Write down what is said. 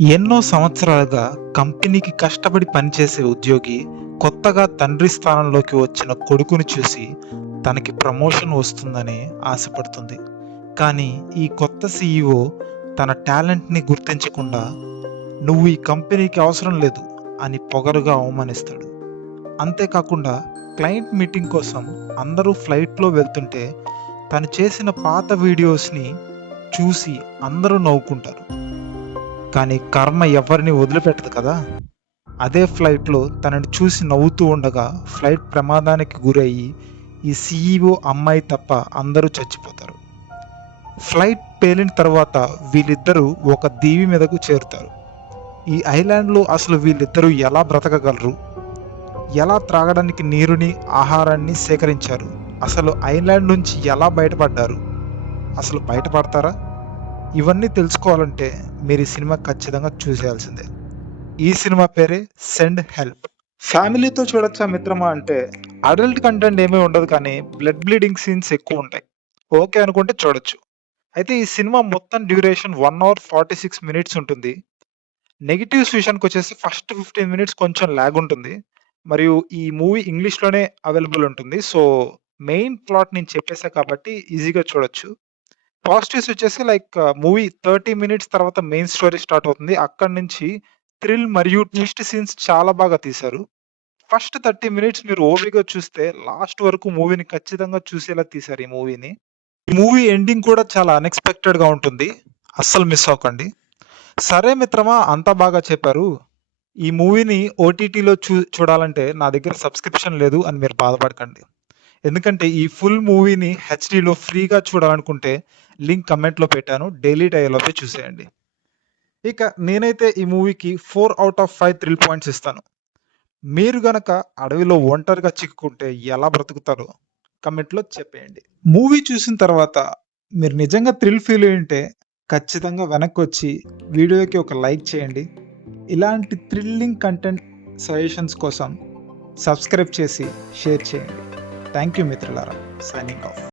ఎన్నో సంవత్సరాలుగా కంపెనీకి కష్టపడి పనిచేసే ఉద్యోగి కొత్తగా తండ్రి స్థానంలోకి వచ్చిన కొడుకుని చూసి తనకి ప్రమోషన్ వస్తుందని ఆశపడుతుంది. కానీ ఈ కొత్త సీఈఓ తన టాలెంట్ని గుర్తించకుండా నువ్వు ఈ కంపెనీకి అవసరం లేదు అని పొగరుగా అవమానిస్తాడు. అంతేకాకుండా క్లయింట్ మీటింగ్ కోసం అందరూ ఫ్లైట్లో వెళ్తుంటే తను చేసిన పాత వీడియోస్ని చూసి అందరూ నవ్వుకుంటారు. కానీ కర్మ ఎవరిని వదిలిపెట్టదు కదా! అదే ఫ్లైట్‌లో తనని చూసి నవ్వుతూ ఉండగా ఫ్లైట్ ప్రమాదానికి గురయ్యి ఈ సీఈఓ అమ్మాయి తప్ప అందరూ చచ్చిపోతారు. ఫ్లైట్ పేలిన తర్వాత వీళ్ళిద్దరూ ఒక దీవి మీదకు చేరుతారు. ఈ ఐలాండ్‌లో అసలు వీళ్ళిద్దరూ ఎలా బ్రతకగలరు? ఎలా త్రాగడానికి నీరుని, ఆహారాన్ని సేకరించారు? అసలు ఐలాండ్ నుంచి ఎలా బయటపడ్డారు? అసలు బయటపడతారా? ఇవన్నీ తెలుసుకోవాలంటే మీరు ఈ సినిమా ఖచ్చితంగా చూసేయాల్సిందే. ఈ సినిమా పేరే సెండ్ హెల్ప్. ఫ్యామిలీతో చూడొచ్చా మిత్రమా అంటే అడల్ట్ కంటెంట్ ఏమీ ఉండదు, కానీ బ్లడ్ బ్లీడింగ్ సీన్స్ ఎక్కువ ఉంటాయి. ఓకే అనుకుంటే చూడొచ్చు. అయితే ఈ సినిమా మొత్తం డ్యూరేషన్ 1 అవర్ 46 మినిట్స్ ఉంటుంది. నెగెటివ్స్ విషయానికి వచ్చేసి ఫస్ట్ 15 మినిట్స్ కొంచెం లాగ్ ఉంటుంది. మరియు ఈ మూవీ ఇంగ్లీష్‌లోనే అవైలబుల్ ఉంటుంది. సో, మెయిన్ ప్లాట్ నేను చెప్పేసా కాబట్టి ఈజీగా చూడొచ్చు. పాజిటివ్స్ వచ్చేసి లైక్ మూవీ 30 మినిట్స్ తర్వాత మెయిన్ స్టోరీ స్టార్ట్ అవుతుంది. అక్కడి నుంచి థ్రిల్ మరియు ట్విస్ట్ సీన్స్ చాలా బాగా తీశారు. ఫస్ట్ 30 మినిట్స్ మీరు ఓపికగా చూస్తే లాస్ట్ వరకు మూవీని ఖచ్చితంగా చూసేలా తీశారు ఈ మూవీని. ఈ మూవీ ఎండింగ్ కూడా చాలా అన్‌ఎక్స్‌పెక్టెడ్‌గా ఉంటుంది. అస్సలు మిస్ అవ్వకండి. సరే మిత్రమా, అంతా బాగా చెప్పారు. ఈ మూవీని ఓటీటీలో చూడాలంటే నా దగ్గర సబ్స్క్రిప్షన్ లేదు అని మీరు బాధపడకండి. ఎందుకంటే ఈ ఫుల్ మూవీని హెచ్‌డీలో ఫ్రీగా చూడాలనుకుంటే లింక్ కమెంట్‌లో పెట్టాను. డైలీ డయలాగే చూసేయండి. ఇక నేనైతే ఈ మూవీకి 4 ఔట్ ఆఫ్ 5 థ్రిల్ పాయింట్స్ ఇస్తాను. మీరు గనక అడవిలో ఒంటరిగా చిక్కుకుంటే ఎలా బ్రతుకుతారో కమెంట్‌లో చెప్పేయండి. మూవీ చూసిన తర్వాత మీరు నిజంగా థ్రిల్ ఫీల్ అయ్యుంటే ఖచ్చితంగా వెనక్కొచ్చి వీడియోకి ఒక లైక్ చేయండి. ఇలాంటి థ్రిల్లింగ్ కంటెంట్ సజెషన్స్ కోసం సబ్స్క్రైబ్ చేసి షేర్ చేయండి. థ్యాంక్ యూ మిత్రులారా. Signing off.